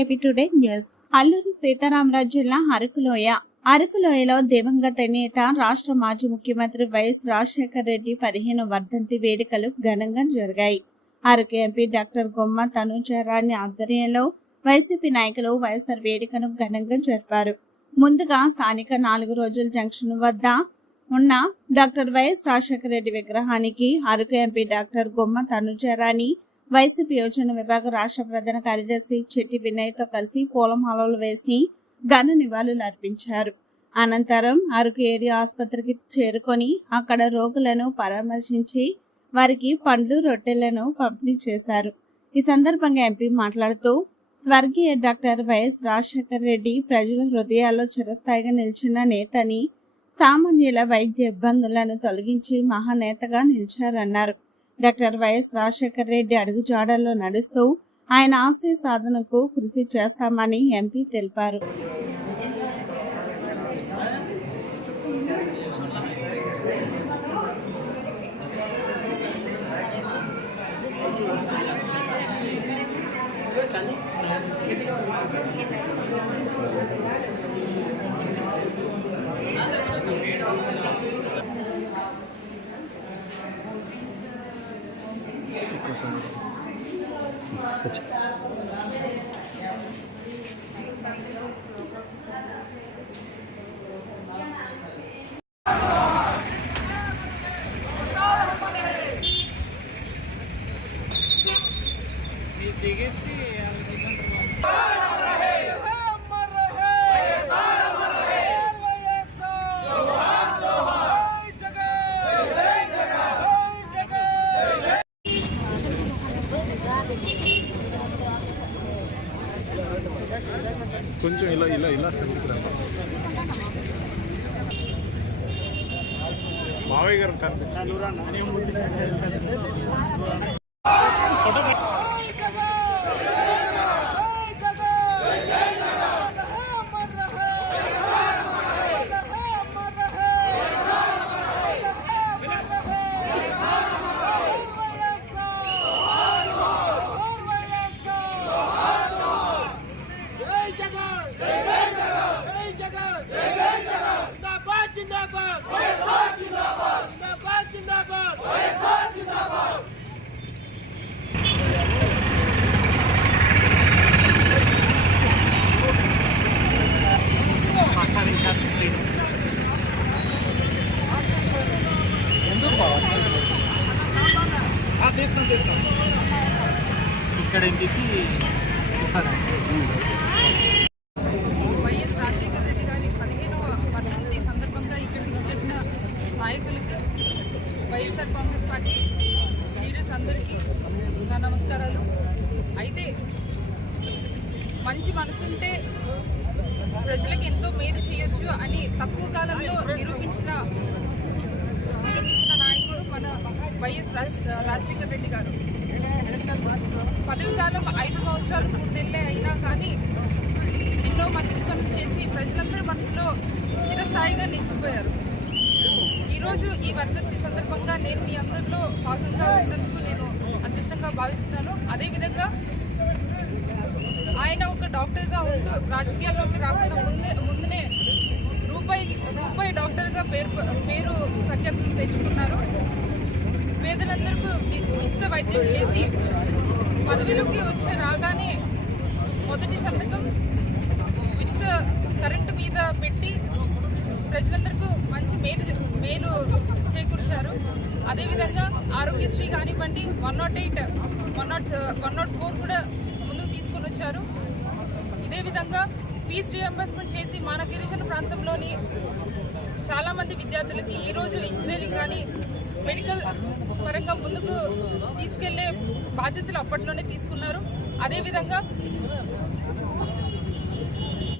AP today news. Alluri Sitarama Raju జిల్లా అరకులోయ. అరకులోయలో దివంగత నేత రాష్ట్ర మాజీ ముఖ్యమంత్రి వైఎస్ రాజశేఖర రెడ్డి పదిహేను వర్ధంతి వేడుకలు ఘనంగా జరిగాయి. అరకు ఎంపీ డాక్టర్ గొమ్మ తనుజరాని ఆధ్వర్యంలో వైసీపీ నాయకులు వైఎస్ఆర్ వేడుకను ఘనంగా జరిపారు. ముందుగా స్థానిక నాలుగు రోజుల జంక్షన్ వద్ద ఉన్న డాక్టర్ వైఎస్ రాజశేఖర రెడ్డి విగ్రహానికి Araku MP doctor Gomma Tanuja Rani YCP Yojana విభాగ రాష్ట్ర ప్రధాన కార్యదర్శి చెట్టి వినయ్తో కలిసి పూలమాలలు వేసి ఘన నివాళులు అర్పించారు. అనంతరం అరకు ఏరియా ఆసుపత్రికి చేరుకొని అక్కడ రోగులను పరామర్శించి వారికి పండ్లు రొట్టెలను పంపిణీ చేశారు. ఈ సందర్భంగా ఎంపీ మాట్లాడుతూ స్వర్గీయ డాక్టర్ వైఎస్ రాజశేఖర్ రెడ్డి ప్రజల హృదయాల్లో చిరస్థాయిగా నిలిచిన నేతని సామాన్యుల వైద్య ఇబ్బందులను తొలగించి మహానేతగా నిలిచారన్నారు. డాక్టర్ వైఎస్ రాజశేఖర రెడ్డి అడుగు జాడల్లో నడుస్తూ ఆయన ఆశయ సాధనకు కృషి చేస్తామని ఎంపీ తెలిపారు. 그렇지. 되겠지. கொஞ்சம் இல்லை இல்லை இல்லை செஞ்சுக்கிறேன் மாவேகரம் ఇక్కడ ఇంటికి వైఎస్ రాజశేఖర రెడ్డి గారి పదిహేనవ వర్ధంతి సందర్భంగా ఇక్కడికి చేసిన నాయకులకు వైఎస్ఆర్ కాంగ్రెస్ పార్టీ లీడర్స్ అందరికీ నా నమస్కారాలు అయితే మంచి మనసుంటే ప్రజలకు ఎంతో మేలు చేయొచ్చు అని తక్కువ కాలంలో నిరూపించిన వైఎస్ రాజశేఖర రెడ్డి గారు. పదవి కాలం ఐదు సంవత్సరాలు మూడు నెలలే అయినా కానీ ఎన్నో మంచి పనులు చేసి ప్రజలందరూ మనసులో చిరస్థాయిగా నిలిచిపోయారు. ఈరోజు ఈ వర్ధంతి సందర్భంగా నేను మీ అందరిలో భాగంగా ఉన్నందుకు నేను అదృష్టంగా భావిస్తున్నాను. అదేవిధంగా ఆయన ఒక డాక్టర్గా ఉంటూ రాజకీయాల్లోకి రాకుండా ముందే ముందునే రూపాయి రూపాయి డాక్టర్గా పేరు పేరు ప్రఖ్యాతులు తెచ్చుకున్నారు. పేదలందరికీ ఉచిత వైద్యం చేసి పదవిలోకి వచ్చి రాగానే మొదటి సంతకం ఉచిత కరెంటు మీద పెట్టి ప్రజలందరికీ మంచి మేలు మేలు చేకూర్చారు. అదేవిధంగా ఆరోగ్యశ్రీ కానివ్వండి one nought eight one nought one nought four కూడా ముందుకు తీసుకుని వచ్చారు. ఇదే విధంగా ఫీజు రియంబర్స్మెంట్ చేసి మన గిరిజన ప్రాంతంలోని చాలామంది విద్యార్థులకి ఈరోజు ఇంజనీరింగ్ కానీ మెడికల్ పరంగా ముందుకు తీసుకెళ్ళే బాధ్యతలు అప్పట్లోనే తీసుకున్నారు. అదేవిధంగా